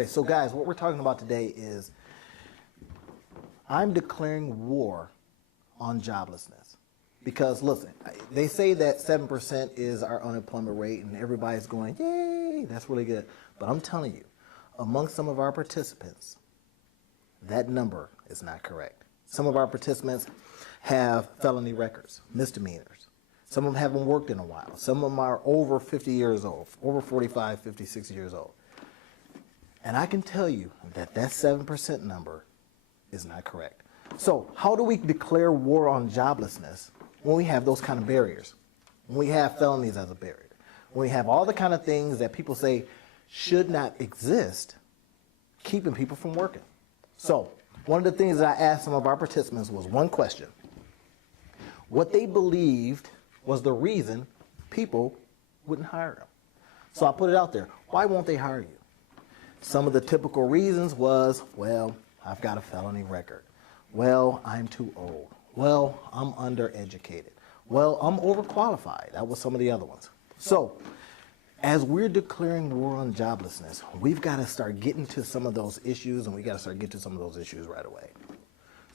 Okay, so guys, what we're talking about today is I'm declaring war on joblessness. Because listen, they say that 7% is our unemployment rate and everybody's going, yay, that's really good. But I'm telling you, among some of our participants, that number is not correct. Some of our participants have felony records, misdemeanors. Some of them haven't worked in a while. Some of them are over 50 years old, over 45, 50, 60 years old. And I can tell you that that 7% number is not correct. So how do we declare war on joblessness when we have those kind of barriers? When we have felonies as a barrier? When we have all the kind of things that people say should not exist, keeping people from working? So one of the things that I asked some of our participants was one question. What they believed was the reason people wouldn't hire them. So I put it out there. Why won't they hire you? Some of the typical reasons was, well, I've got a felony record. Well, I'm too old. Well, I'm undereducated. Well, I'm overqualified. That was some of the other ones. So as we're declaring war on joblessness, we've got to start getting to some of those issues, and we got to start getting to some of those issues right away.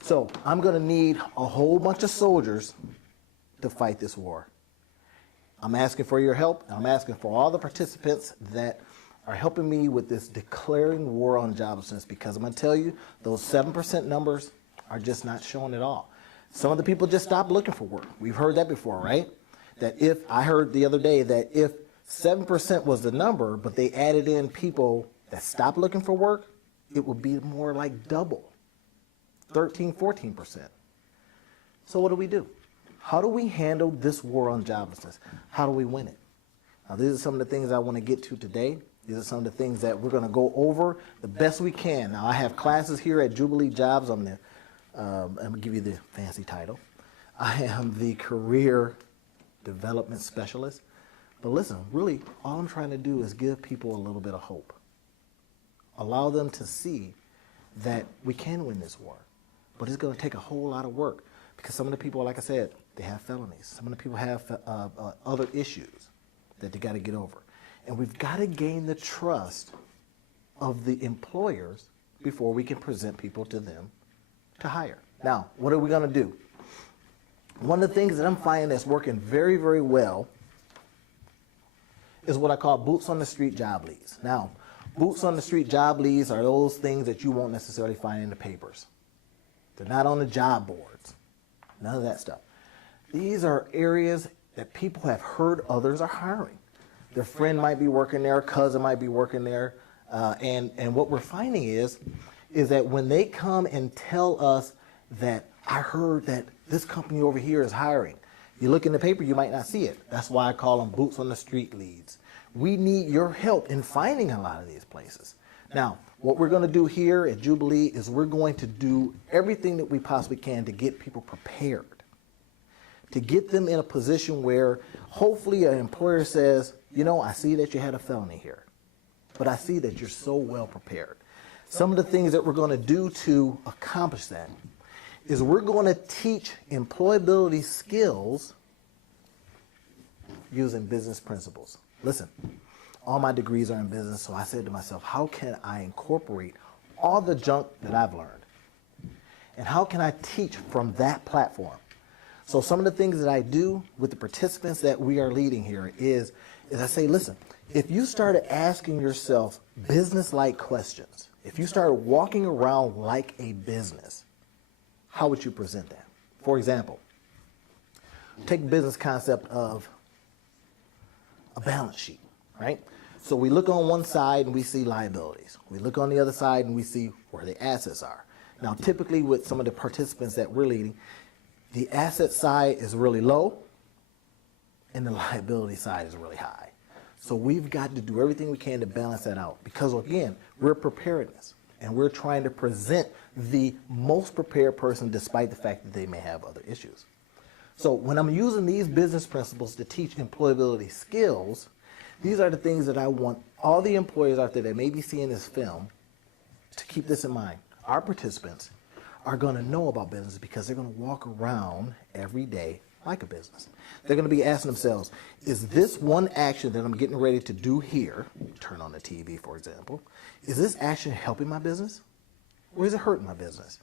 So I'm going to need a whole bunch of soldiers to fight this war. I'm asking for your help, and I'm asking for all the participants that are helping me with this declaring war on joblessness, because I'm going to tell you, those 7% numbers are just not showing at all. Some of the people just stopped looking for work. We've heard that before, right? That if, I heard the other day that if 7% was the number, but they added in people that stopped looking for work, it would be more like double, 13, 14%. So what do? How do we handle this war on joblessness? How do we win it? Now, these are some of the things I want to get to today. These are some of the things that we're going to go over the best we can. Now, I have classes here at Jubilee Jobs. I'm going to give you the fancy title. I am the Career Development Specialist. But listen, really, all I'm trying to do is give people a little bit of hope. Allow them to see that we can win this war. But it's going to take a whole lot of work, because some of the people, like I said, they have felonies. Some of the people have other issues that they got to get over. And we've got to gain the trust of the employers before we can present people to them to hire. Now, what are we going to do? One of the things that I'm finding that's working very, very well is what I call boots on the street job leads. Now, boots on the street job leads are those things that you won't necessarily find in the papers. They're not on the job boards. None of that stuff. These are areas that people have heard others are hiring. Their friend might be working there, cousin might be working there, and what we're finding is that when they come and tell us that I heard that this company over here is hiring, you look in the paper, you might not see it. That's why I call them boots on the street leads. We need your help in finding a lot of these places. Now, what we're going to do here at Jubilee is we're going to do everything that we possibly can to get people prepared, to get them in a position where hopefully an employer says, you know, I see that you had a felony here, but I see that you're so well prepared. Some of the things that we're going to do to accomplish that is we're going to teach employability skills using business principles. Listen, all my degrees are in business, so I said to myself, how can I incorporate all the junk that I've learned? And how can I teach from that platform? So some of the things that I do with the participants that we are leading here is I say, listen, if you started asking yourself business-like questions, if you started walking around like a business, how would you present that? For example, take the business concept of a balance sheet, right? So we look on one side and we see liabilities. We look on the other side and we see where the assets are. Now, typically with some of the participants that we're leading, the asset side is really low and the liability side is really high. So we've got to do everything we can to balance that out, because again, we're preparedness and we're trying to present the most prepared person despite the fact that they may have other issues. So when I'm using these business principles to teach employability skills, these are the things that I want all the employers out there that may be seeing this film to keep this in mind. Our participants are going to know about business because they're going to walk around every day like a business. They're going to be asking themselves, is this one action that I'm getting ready to do here, turn on the TV, for example, is this action helping my business or is it hurting my business?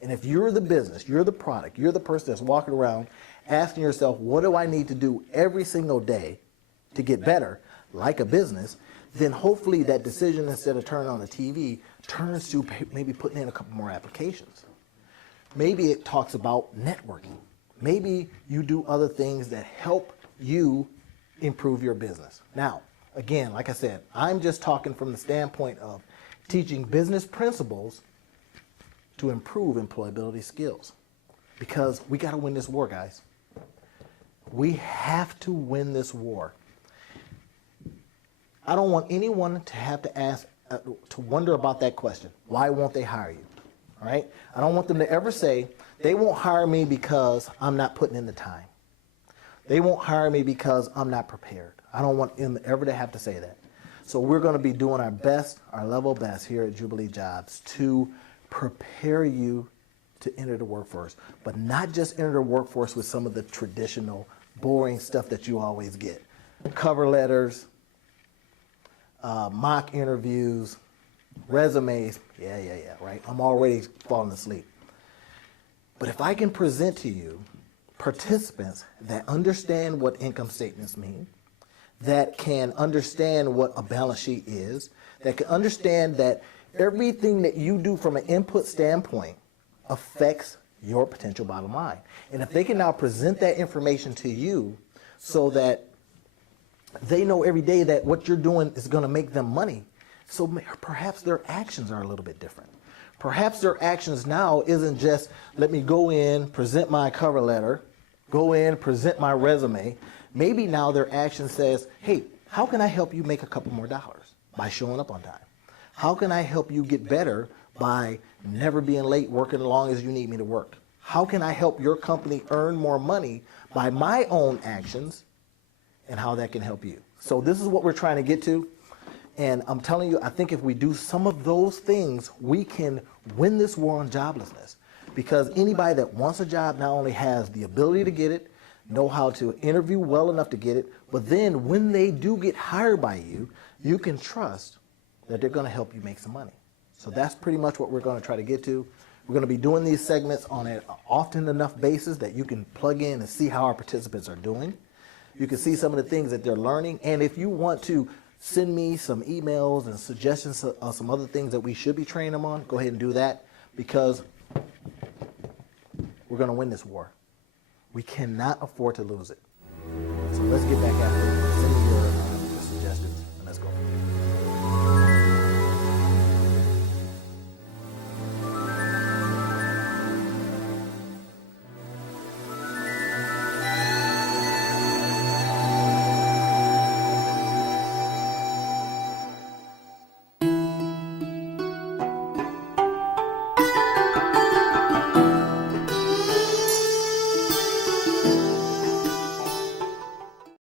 And if you're the business, you're the product, you're the person that's walking around asking yourself, what do I need to do every single day to get better, like a business, then hopefully that decision, instead of turning on the TV, turns to maybe putting in a couple more applications. Maybe it talks about networking. Maybe you do other things that help you improve your business. Now, again, like I said, I'm just talking from the standpoint of teaching business principles to improve employability skills. Because we got to win this war, guys. We have to win this war. I don't want anyone to have to ask, to wonder about that question. Why won't they hire you? All right? I don't want them to ever say, they won't hire me because I'm not putting in the time. They won't hire me because I'm not prepared. I don't want them ever to have to say that. So we're going to be doing our best, our level best here at Jubilee Jobs to prepare you to enter the workforce, but not just enter the workforce with some of the traditional boring stuff that you always get. Cover letters, mock interviews, resumes, yeah, right? I'm already falling asleep. But if I can present to you participants that understand what income statements mean, that can understand what a balance sheet is, that can understand that everything that you do from an input standpoint affects your potential bottom line. And if they can now present that information to you so that they know every day that what you're doing is going to make them money, so perhaps their actions are a little bit different. Perhaps their actions now isn't just, let me go in, present my cover letter, go in, present my resume. Maybe now their action says, hey, how can I help you make a couple more dollars by showing up on time? How can I help you get better by never being late, working as long as you need me to work? How can I help your company earn more money by my own actions, and how that can help you? So this is what we're trying to get to. And I'm telling you, I think if we do some of those things, we can win this war on joblessness. Because anybody that wants a job not only has the ability to get it, know how to interview well enough to get it, but then when they do get hired by you, you can trust that they're going to help you make some money. So that's pretty much what we're going to try to get to. We're going to be doing these segments on an often enough basis that you can plug in and see how our participants are doing. You can see some of the things that they're learning. And if you want to send me some emails and suggestions of some other things that we should be training them on, go ahead and do that, because we're going to win this war. We cannot afford to lose it. So let's get back after it.